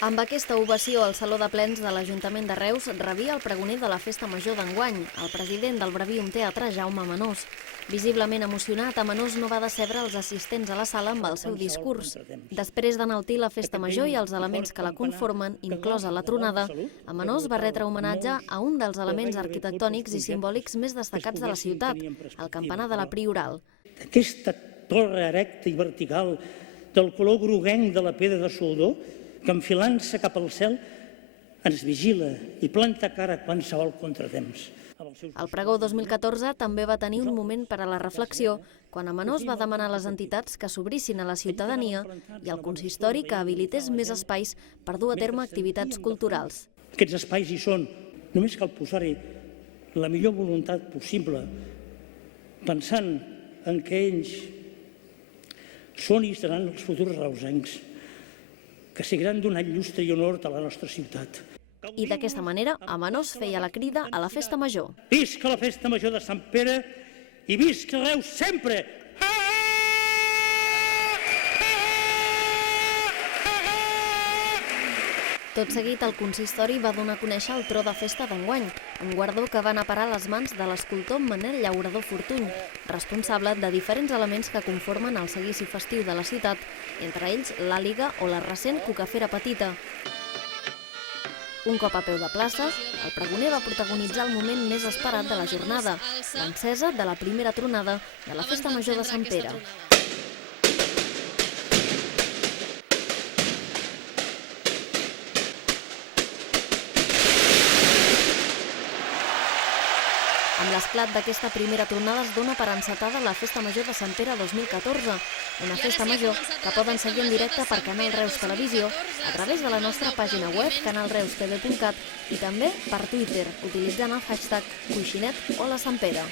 Amb aquesta ovació, el Saló de Plens de l'Ajuntament de Reus rebia el pregoner de la Festa Major d'enguany, el president del Brevium Teatre, Jaume Manós. Visiblement emocionat, Manós no va decebre els assistents a la sala amb el seu discurs. Després d'enaltir la Festa Major i els elements que la conformen, inclosa la tronada, Manós va retre homenatge a un dels elements arquitectònics i simbòlics més destacats de la ciutat, el campanar de la Prioral. Aquesta torre erecta i vertical del color groguenc de la pedra de soldó, que enfilant-se cap al cel ens vigila i planta cara a qualsevol contratemps. El pregó 2014 també va tenir un moment per a la reflexió quan Manós va demanar a les entitats que s'obrissin a la ciutadania i al consistori que habilités més espais per dur a terme activitats culturals. Aquests espais hi són, només cal posar-hi la millor voluntat possible, pensant en que ells són i seran els futurs reusencs, que seguiran donant llustre i honor a la nostra ciutat. I d'aquesta manera, Manós feia la crida a la Festa Major. Visca la Festa Major de Sant Pere i visca Reus sempre! Tot seguit, el consistori va donar a conèixer el tro de festa d'enguany, un guardó que va anar a parar a les mans de l'escultor Manel Llaurador Fortuny, responsable de diferents elements que conformen el seguici festiu de la ciutat, entre ells l'àliga o la recent cucafera petita. Un cop a peu de plaça, el pregoner va protagonitzar el moment més esperat de la jornada, l'encesa de la primera tronada de la Festa Major de Sant Pere. Amb l'esclat d'aquesta primera tronada es dona per encetada la Festa Major de Sant Pere 2014, una festa major que poden seguir en directe per Canal Reus Televisió, a través de la nostra pàgina web canalreustv.cat i també per Twitter, utilitzant el hashtag Coixinet o la Sant Pere.